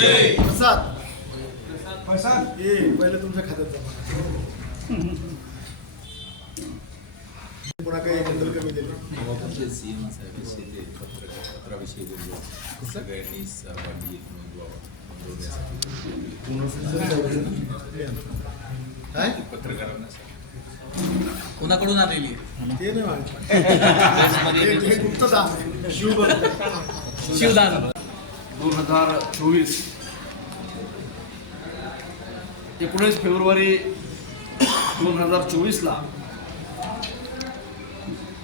प्रसाद. प्रसाद? पहिले तुमच्या खात्यात जमा पुन्हा काही कमी दिले. सीएम साहेबांशी पत्राविषयी बोललो सगळ्यांनी सहभागी नोंदवावा नोंदवण्यासाठी. काय? पत्रकारांना. कोणाकडून आलेली ते नाही शिवदान. दोन हजार चोवीस. एकोणीस फेब्रुवारी दोन हजार चोवीसला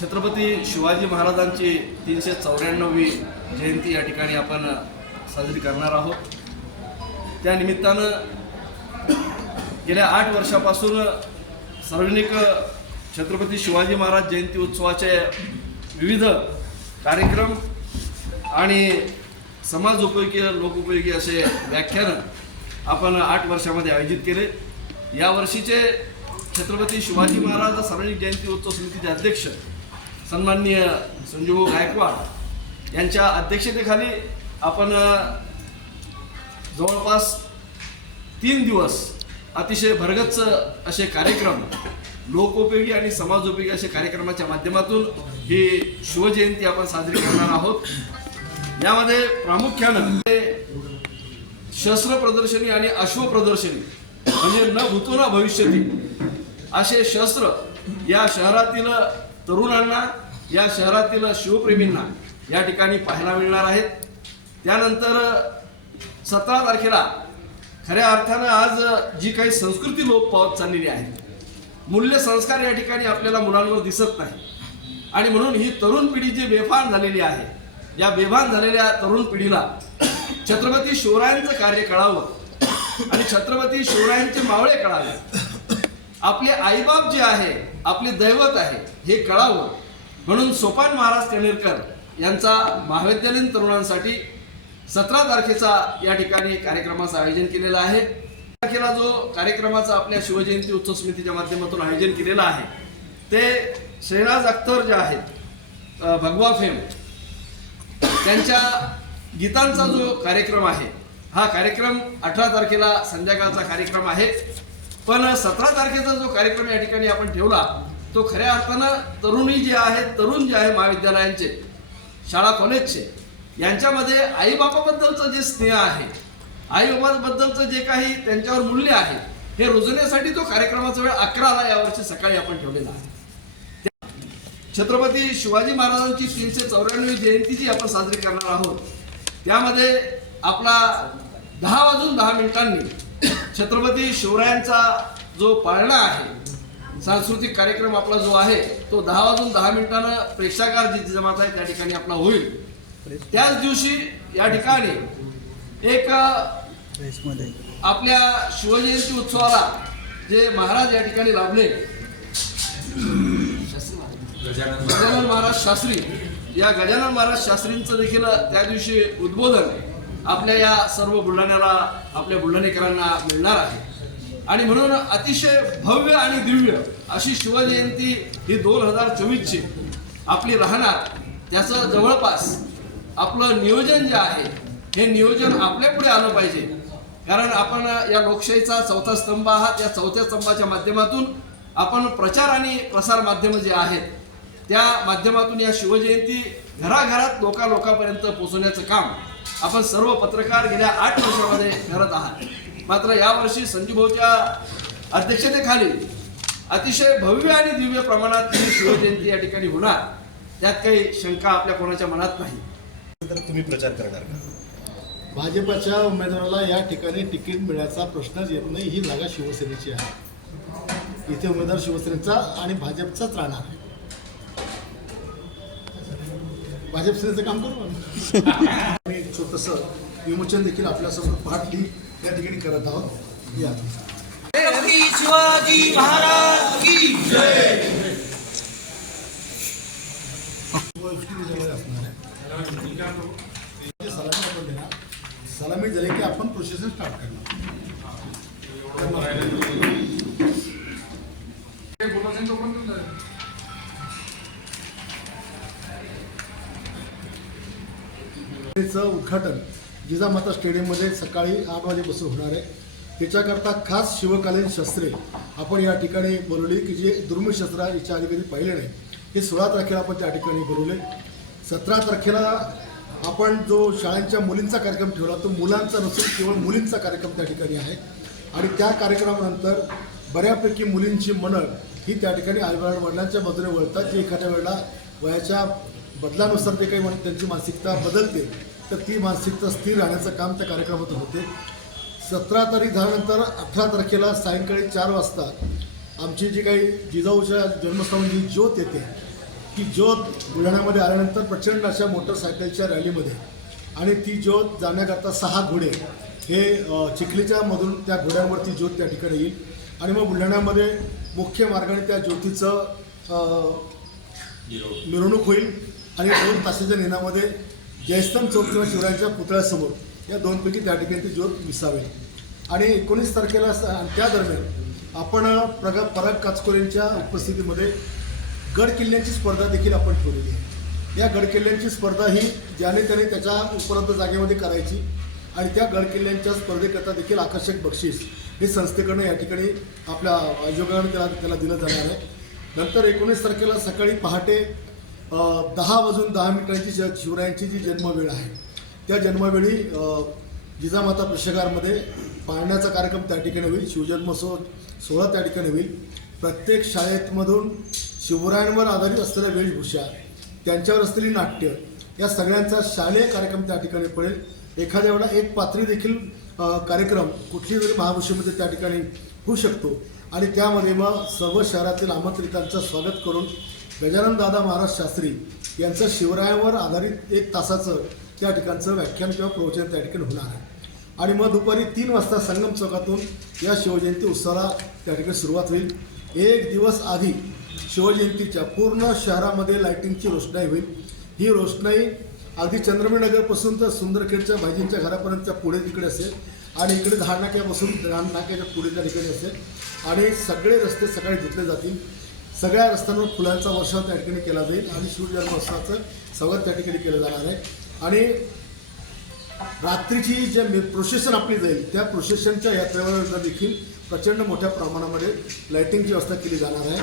छत्रपती शिवाजी महाराजांची तीनशे चौऱ्याण्णवी जयंती या ठिकाणी आपण साजरी करणार आहोत. त्या निमित्तानं गेल्या आठ वर्षापासून सार्वजनिक छत्रपती शिवाजी महाराज जयंती उत्सवाचे विविध कार्यक्रम आणि समाज उपयोगी लोकोपयोगी असे व्याख्यानं आपण आठ वर्षामध्ये आयोजित केले. यावर्षीचे छत्रपती शिवाजी महाराज सार्वजनिक जयंती उत्सव समितीचे अध्यक्ष सन्माननीय संजीवभाऊ गायकवाड यांच्या अध्यक्षतेखाली आपण जवळपास तीन दिवस अतिशय भरगच्च असे कार्यक्रम लोकोपयोगी आणि समाजोपयोगी असे कार्यक्रमाच्या माध्यमातून ही शिवजयंती आपण साजरी करणार आहोत. यामध्ये प्रामुख्यानं शस्त्र प्रदर्शनी आणि अश्व प्रदर्शनी म्हणजे न भूतो न भविष्यती असे शस्त्र या शहरातील तरुणांना या शहरातील शिवप्रेमींना या ठिकाणी पाहायला मिळणार आहेत. त्यानंतर सतरा तारखेला खऱ्या अर्थानं आज जी काही संस्कृती लोप पावत चाललेली आहे मूल्य संस्कार या ठिकाणी आपल्याला मुलांवर दिसत नाही. आणि म्हणून ही तरुण पिढी जी बेभान झालेली आहे या बेभान झालेल्या तरुण पिढीला छत्रपती शिवरायांचं कार्य कळावं आणि छत्रपती शिवरायांचे मावळे कळावे. आपले आईबाप जे आहे आपले दैवत आहे हे कळावं. म्हणून सोपान महाराज केनेरकर यांचा महाविद्यालयीन तरुणांसाठी सतरा तारखेचा या ठिकाणी कार्यक्रमाचं आयोजन केलेलं आहे. तारखेला जो कार्यक्रमाचा आपल्या शिवजयंती उत्सव समितीच्या माध्यमातून आयोजन केलेलं आहे ते शहनाज अख्तर जे आहेत भगवा फेम त्यांच्या गीतांचा जो कार्यक्रम आहे हा कार्यक्रम अठरा तारखेला संध्याकाळचा कार्यक्रम आहे. पण सतरा तारखेचा जो कार्यक्रम या ठिकाणी आपण ठेवला तो खऱ्या अर्थानं तरुणी जे आहेत तरुण जे आहे महाविद्यालयांचे शाळा कॉलेजचे यांच्यामध्ये आईबापाबद्दलचं जे स्नेह आहे आईबाबाबद्दलचं जे काही त्यांच्यावर मूल्य आहे हे रुजवण्यासाठी तो कार्यक्रमाचा वेळ अकराला यावर्षी सकाळी आपण ठेवलेला आहे. छत्रपती शिवाजी महाराजांची तीनशे चौऱ्याण्णवी जयंती जी आपण साजरी करणार आहोत त्यामध्ये आपला दहा वाजून दहा मिनिटांनी छत्रपती शिवरायांचा जो पाळणा आहे सांस्कृतिक कार्यक्रम आपला जो आहे तो दहा वाजून दहा मिनिटानं प्रेक्षागार जी जमात आहे त्या ठिकाणी आपला होईल. त्याच दिवशी या ठिकाणी एक आपल्या शिवजयंती उत्सवाला जे महाराज या ठिकाणी लाभले. गजानन गजानन महाराज शास्त्री. या गजानन महाराज शास्त्रींचं देखील त्या दिवशी उद्बोधन आपल्या या सर्व बुलढाण्याला आपल्या बुलढाणेकरांना मिळणार आहे. आणि म्हणून अतिशय भव्य आणि दिव्य अशी शिवजयंती ही दोन हजार चोवीसची आपली राहणार. त्याचं जवळपास आपलं नियोजन जे आहे हे नियोजन आपल्या पुढे आलं पाहिजे. कारण आपण या लोकशाहीचा चौथा स्तंभ आहात. या चौथ्या स्तंभाच्या माध्यमातून आपण प्रचार आणि प्रसार माध्यम जे आहेत त्या माध्यमातून या शिवजयंती घराघरात लोका लोकांपर्यंत पोहोचवण्याचं काम आपण सर्व पत्रकार गेल्या आठ वर्षामध्ये करत आहात. मात्र यावर्षी संजीभाऊच्या अध्यक्षतेखाली अतिशय भव्य आणि दिव्य प्रमाणात ही शिवजयंती या ठिकाणी होणार त्यात काही शंका आपल्या कोणाच्या मनात नाही. तर तुम्ही प्रचार करणार का? भाजपच्या उमेदवाराला या ठिकाणी तिकीट मिळायचा प्रश्नच येत नाही ही जागा शिवसेनेची आहे. इथे उमेदवार शिवसेनेचा आणि भाजपचाच राहणार आहे. भाजप सेनेचं काम करू. आणि छोटंसं विमोचन देखील आपल्यासमोर पाठली या ठिकाणी करत आहोत. या. शिवाजी महाराज की आपण देणार सलामी झाली की आपण प्रोसेस स्टार्ट करणार स्पर्धेचं उद्घाटन जिजामाता स्टेडियममध्ये सकाळी आठ वाजेपासून होणार आहे. त्याच्याकरता खास शिवकालीन शस्त्रे. आपण या ठिकाणी बोलवली की जे दुर्मिळ शस्त्र याच्या आधी कधी पाहिले नाही. हे सोळा तारखेला आपण त्या ठिकाणी बोलवले सतरा तारखेला आपण जो शाळांच्या मुलींचा कार्यक्रम ठेवला तो मुलांचा नसून केवळ मुलींचा कार्यक्रम त्या ठिकाणी आहे. आणि त्या कार्यक्रमानंतर बऱ्यापैकी मुलींची मनं ही त्या ठिकाणी आई वडिलांच्या बाजूने वळतात. जे एखाद्या वेळेला वयाच्या बदलानुसार ते काही त्यांची मानसिकता बदलते. तर ती मानसिकता स्थिर राहण्याचं काम त्या कार्यक्रमातून होते. सतरा तारीख झाल्यानंतर अठरा तारखेला सायंकाळी चार वाजता आमची जी काही जिजाऊच्या जन्मस्थानाची ज्योत येते ती ज्योत बुलढाण्यामध्ये आल्यानंतर प्रचंड अशा मोटरसायकलच्या रॅलीमध्ये आणि ती ज्योत जाण्याकरता सहा घोडे हे चिखलीच्या मधून त्या घोड्यांवरती ज्योत त्या ठिकाणी येईल. आणि मग बुलढाण्यामध्ये मुख्य मार्गाने त्या ज्योतीचं मिरवणूक होईल आणि दोन तासाच्या निनामध्ये जयस्तंभ चौक किंवा शिवरायांच्या पुतळ्यासमोर या दोनपैकी त्या ठिकाणी ती ज्योत विसावे आणि एकोणीस तारखेला स- त्या दरम्यान आपण प्रग पराग काचकोरेंच्या उपस्थितीमध्ये गड किल्ल्यांची स्पर्धा देखील आपण ठेवलेली आहे. या गड किल्ल्यांची स्पर्धा ही ज्याने त्याने त्याच्या उपलब्ध जागेमध्ये करायची आणि त्या गड किल्ल्यांच्या स्पर्धेकरता देखील आकर्षक बक्षीस हे संस्थेकडनं या ठिकाणी आपल्या आयोगाने त्याला त्याला दिलं जाणार आहे. नंतर एकोणीस तारखेला सकाळी पहाटे दहा वाजून दहा मिनिटांची श- शिवरायांची जी जन्मवेळ आहे त्या जन्मवेळी जिजामाता प्रशगारमध्ये पाळण्याचा कार्यक्रम त्या ठिकाणी होईल शिवजन्मोत्सव सोहळा त्या ठिकाणी होईल. प्रत्येक शाळेतमधून शिवरायांवर आधारित असलेल्या वेशभूषा त्यांच्यावर असलेली नाट्य या सगळ्यांचा शालेय कार्यक्रम त्या ठिकाणी पडेल. एखाद्या वेळा एक पात्री देखील कार्यक्रम कुठलीही तरी महाभूषेमध्ये त्या ठिकाणी होऊ शकतो. आणि त्यामध्ये मग सर्व शहरातील आमंत्रितांचं स्वागत करून गजानन दादा महाराज शास्त्री यांचं शिवरायावर आधारित एक तासाचं त्या ठिकाणचं व्याख्यान किंवा प्रवचन त्या ठिकाणी होणार आहे. आणि मग दुपारी तीन वाजता संगम चौकातून या शिवजयंती उत्सवाला त्या ठिकाणी सुरुवात होईल. एक दिवस आधी शिवजयंतीच्या पूर्ण शहरामध्ये लाईटिंगची रोषणाई होईल. ही रोषणाई अगदी चंद्रमीनगरपासून तर सुंदरखेडच्या भाजींच्या घरापर्यंतच्या पुढे तिकडे असेल आणि इकडे धाड नाक्यापासून दहा नाक्याच्या पुढे त्या ठिकाणी असेल. आणि सगळे रस्ते सकाळी धुतले जातील. सगळ्या रस्त्यांवर फुलांचा वर्षाव त्या ठिकाणी केला जाईल आणि शिवजन्मोत्सवाचं स्वागत त्या ठिकाणी केलं जाणार आहे. आणि रात्रीची जे प्रोसेशन आपली जाईल त्या प्रोसेशनच्या यात्रेवर देखील प्रचंड मोठ्या प्रमाणामध्ये लाईटिंगची व्यवस्था केली जाणार आहे.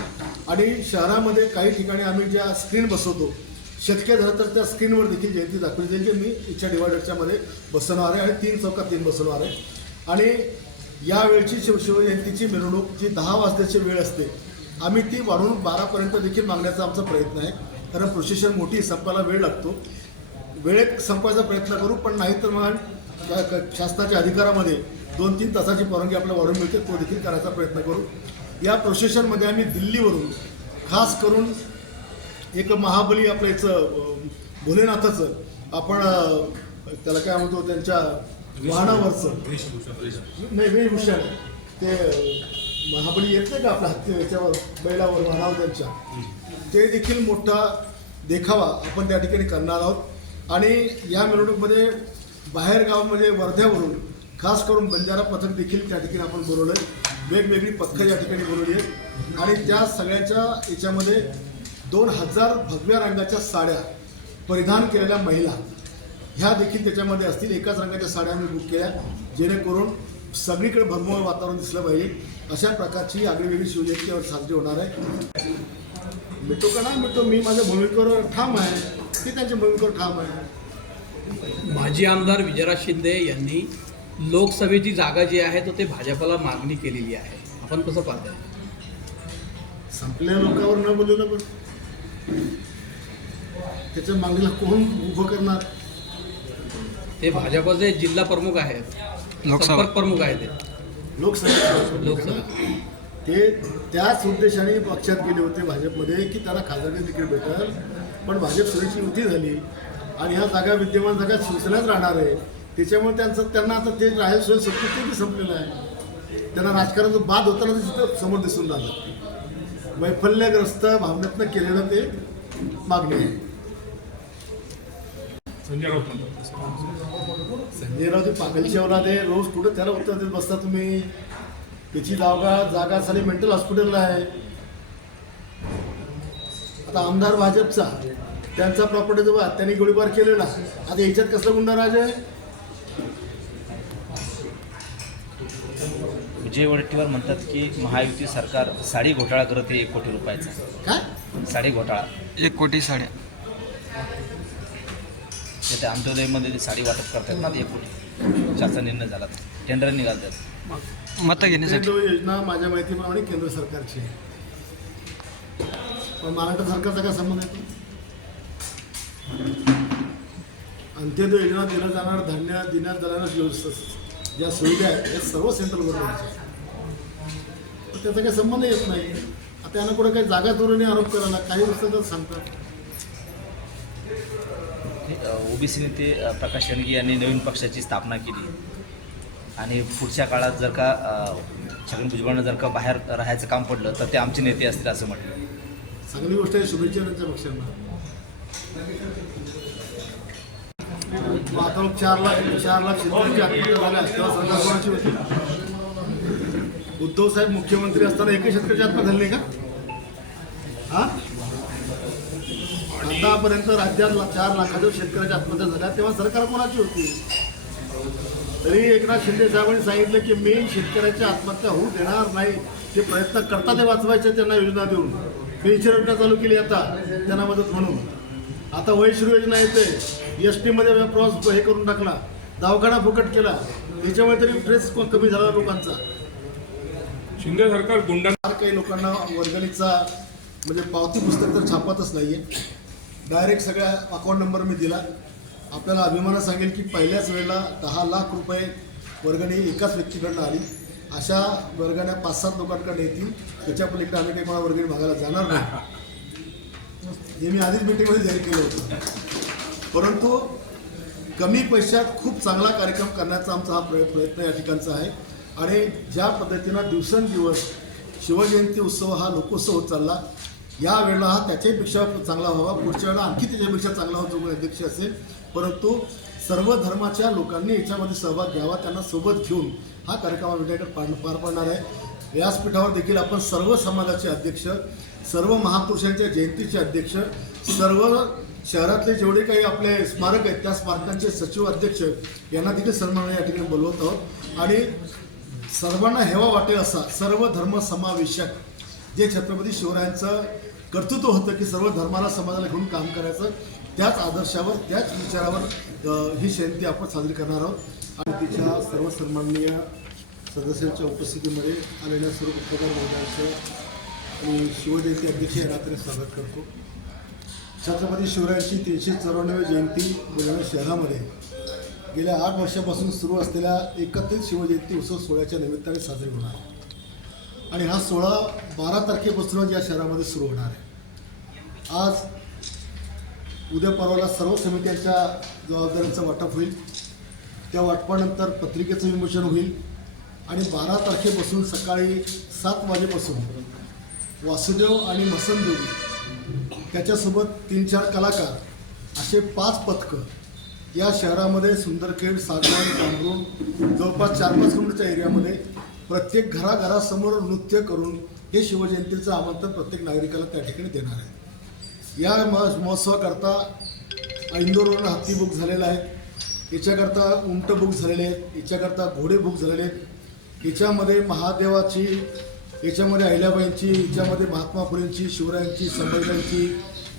आणि शहरामध्ये काही ठिकाणी आम्ही ज्या स्क्रीन बसवतो शक्य झालं तर त्या स्क्रीनवर देखील जयंती दाखवली जाईल की मी इच्छा डिवायडरच्यामध्ये बसवणार आहे आणि तीन चौकात तीन बसवणार आहे. आणि यावेळची शिव शिवजयंतीची मिरवणूक जी दहा वाजल्याची वेळ असते आम्ही ती वाढवून बारापर्यंत देखील मागण्याचा आमचा प्रयत्न आहे. कारण प्रोसेशन मोठी संपायला वेळ लागतो. वेळेत संपवायचा प्रयत्न करू पण नाही तर मग शासनाच्या अधिकारामध्ये दोन तीन तासाची परवानगी आपल्याला वाढून मिळते तो देखील करायचा प्रयत्न करू. या प्रोसेशनमध्ये आम्ही दिल्लीवरून खास करून एक महाबली आपलं याचं भोलेनाथाचं आपण त्याला काय म्हणतो त्यांच्या वाहनावरचं. नाही वेशभूषा नाही ते महाबळी येत नाही का आपल्या हत्ती याच्यावर बैलावर वाहनावर त्यांच्या ते देखील मोठा देखावा आपण त्या ठिकाणी करणार आहोत. आणि या मिरवणूकमध्ये बाहेर गावामध्ये वर्ध्यावरून खास करून बंजारा पथक देखील त्या ठिकाणी आपण बोलवलं आहे वेगवेगळी पथकं या ठिकाणी बोलवली आहेत आणि त्या सगळ्याच्या याच्यामध्ये दोन हजार भगव्या रंगाच्या साड्या परिधान केलेल्या महिला ह्या देखील त्याच्यामध्ये असतील. एकाच रंगाच्या साड्या आम्ही बुक केल्या. जेणेकरून सगळीकडे भगवं वातावरण दिसलं पाहिजे. अशा प्रकारची आगळीवेगळी शिवजयंती साजरी होणार आहे. मिटो का नाही मिटो मी माझ्या भूमिकेवर ठाम आहे. ती त्यांच्या भूमिकेवर ठाम आहे. माजी आमदार विजयराज शिंदे यांनी लोकसभेची जागा जी आहे तो ते भाजपला मागणी केलेली आहे. आपण कसं पाहताय? संपलेल्या लोकांवर न बोललेलं पण त्याच्या मागणीला कोण उभं करणार? ते भाजपचे जिल्हा प्रमुख आहेत. संपर्क प्रमुख आहेत ते. लोकसभा. लोकसभा. ते त्याच उद्देशाने पक्षात गेले होते भाजपमध्ये की त्यांना खासदारकी तिकीट भेटेल. पण भाजप सुरेची युती झाली आणि ह्या जागा विद्यमान जागा शिवसेनाच राहणार आहे. त्याच्यामुळे त्यांचं त्यांना आता ते राहील सोय सत्य ते बी संपलेलं आहे. त्यांना राजकारणाचा बाद होताना ते तिथं समोर दिसून राहिलं. वैफल्यग्रस्त भावनेतनं केलेलं ते मागणी आहे. संजय राऊत हे पाकल ते दे ते रोज कुठं त्याला उत्तर देत बसता तुम्ही? त्याची जागा जागा सारी मेंटल हॉस्पिटलला आहे. आता आमदार भाजपचा त्यांचा प्रॉपर्टी जवळ त्यांनी गोळीबार केलेला. आता याच्यात कसला गुंडाराज आहे? विजय वडेट्टीवार म्हणतात की महायुती सरकार साडी घोटाळा करत आहे एक कोटी रुपयाचा. काय? साडी घोटाळा. एक कोटी साड्या. ते त्या अंत्योदयमध्ये जे साडी वाटप करतात. ना ते शासन निर्णय झाला. टेंडर निघालतात. मतं घेण्यासाठी. योजना माझ्या माहितीप्रमाणे केंद्र सरकारची आहे. पण महाराष्ट्र सरकारचा काय संबंध आहे? अंत्योदय योजना दिलं जाणार धान्य देण्यात व्यवस्था ज्या सुविधा आहेत त्या सर्व सेंट्रल गव्हर्नमेंटच्या त्याचा काही संबंध येत नाही. आता यांना कुठे काही जागा चोरीने आरोप करायला काही गोष्टी तर सांगतात. ओबीसी नेते प्रकाश शेंडगे यांनी नवीन पक्षाची स्थापना केली. आणि पुढच्या काळात जर का छगन भुजबळनं जर का बाहेर राहायचं काम पडलं तर ते आमचे नेते असतील असं म्हटलं. चांगली गोष्ट आहे शुभेच्छा त्यांच्या पक्षांना. आता चार लाख चार लाख शेतकऱ्यांची आत्महत्या झाल्या तेव्हा सरकार कोणाची होती? उद्धव साहेब मुख्यमंत्री असताना एकही शेतकऱ्याची आत्महत्या झाली का? हा? आतापर्यंत राज्यात चार लाखाच्या शेतकऱ्याच्या आत्महत्या झाल्या. तेव्हा सरकार कोणाची होती? तरी एकनाथ शिंदे साहेबांनी सांगितलं की मी शेतकऱ्याची आत्महत्या होऊ देणार नाही. ते प्रयत्न करतात ते वाचवायचे त्यांना योजना देऊन. पेन्शन योजना चालू केली आता त्यांना मदत म्हणून. आता वयश्री योजना येते. एस टीमध्ये प्रवास हे करून टाकला. दवाखाना फुकट केला. त्याच्यामुळे तरी स्ट्रेस कमी झाला लोकांचा. शिंदे सरकार गुंडा काही लोकांना वर्गणीचा म्हणजे पावती पुस्तक तर छापतच नाही आहे डायरेक्ट सगळ्या अकाउंट नंबर मी दिला. आपल्याला अभिमानानं सांगेल की पहिल्याच वेळेला दहा लाख रुपये वर्गणी एकाच व्यक्तीकडनं आली. अशा वर्गाने पाच सात लोकांकडे येतील. त्याच्या पलीकडे आम्ही काही कोणा वर्गणी मागायला जाणार नाही. हे मी आधीच मिटिंगमध्ये जाहीर केलं होतं. परंतु कमी पैशात खूप चांगला कार्यक्रम करण्याचा आमचा हा प्रय प्रयत्न या ठिकाणचा आहे. आणि ज्या पद्धतीनं दिवसेंदिवस शिवजयंती उत्सव हा लोकोत्सव होत चालला या वेळेला हा त्याच्यापेक्षा चांगला व्हावा. पुढच्या वेळेला आणखी त्याच्यापेक्षा चांगला होतो कोणी अध्यक्ष असेल. परंतु सर्व धर्माच्या लोकांनी याच्यामध्ये सहभाग घ्यावा त्यांना सोबत घेऊन हा कार्यक्रम विद्यार्थी पार पार पडणार आहे. व्यासपीठावर देखील आपण सर्व समाजाचे अध्यक्ष सर्व महापुरुषांच्या जयंतीचे अध्यक्ष सर्व शहरातले जेवढे काही आपले स्मारक आहेत त्या स्मारकांचे सचिव अध्यक्ष यांना देखील सन्मान या ठिकाणी बोलवत आहोत. आणि सर्वांना हेवा वाटेल असा सर्व धर्म समावेशक जे छत्रपती शिवरायांचं कर्तृत्व होतं की सर्व धर्माला समाजाला घेऊन काम करायचं. त्याच आदर्शावर त्याच विचारावर ही जयंती आपण साजरी करणार आहोत. आणि तिच्या सर्व सन्माननीय सदस्यांच्या उपस्थितीमध्ये आलेल्या सर्व पत्रकार महोदयांचं आणि शिवजयंती अध्यक्ष रात्री स्वागत करतो. छत्रपती शिवरायांची तीनशे चौऱ्याण्णव जयंती बुलढाणा शहरामध्ये गेल्या आठ वर्षापासून सुरू असलेल्या एकत्रित शिवजयंती उत्सव सोहळ्याच्या निमित्ताने साजरी होणार आणि हा सोहळा बारा तारखेपासूनच या शहरामध्ये सुरू होणार आहे. आज उद्या परवाला सर्व समित्यांच्या जबाबदाऱ्यांचं वाटप होईल. त्या वाटपानंतर पत्रिकेचं विमोचन होईल. आणि बारा तारखेपासून सकाळी सात वाजेपासून वासुदेव आणि मसनदेवी त्याच्यासोबत तीन चार कलाकार असे पाच पथकं या शहरामध्ये सुंदरखेड सागवान कामरून जवळपास चार पाच किलोमीटरच्या एरियामध्ये प्रत्येक घराघरासमोर नृत्य करून हे शिवजयंतीचं आमंत्रण प्रत्येक नागरिकाला त्या ठिकाणी देणार आहे. या महोत्सवाकरता इंदोरवरून हत्ती बुक झालेला आहे. याच्याकरता उंट बुक झालेले आहेत. याच्याकरता घोडे बुक झालेले आहेत. याच्यामध्ये महादेवाची याच्यामध्ये अहिल्याबाईंची याच्यामध्ये महात्मा फुलेंची शिवरायांची संभाजीरायांची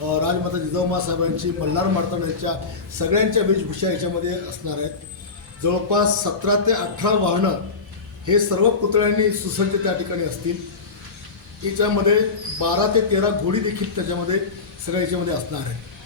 राजमाता जिजाऊमा साहेबांची मल्हार मार्तंड यांच्या सगळ्यांच्या वेशभूषा याच्यामध्ये असणार आहेत. जवळपास सतरा ते अठरा वाहनं हे सर्व पुतळ्यांनी सुसज्ज त्या ठिकाणी असतील. याच्यामध्ये बारा ते तेरा घोडी देखील त्याच्यामध्ये सगळ्या याच्यामध्ये असणार आहे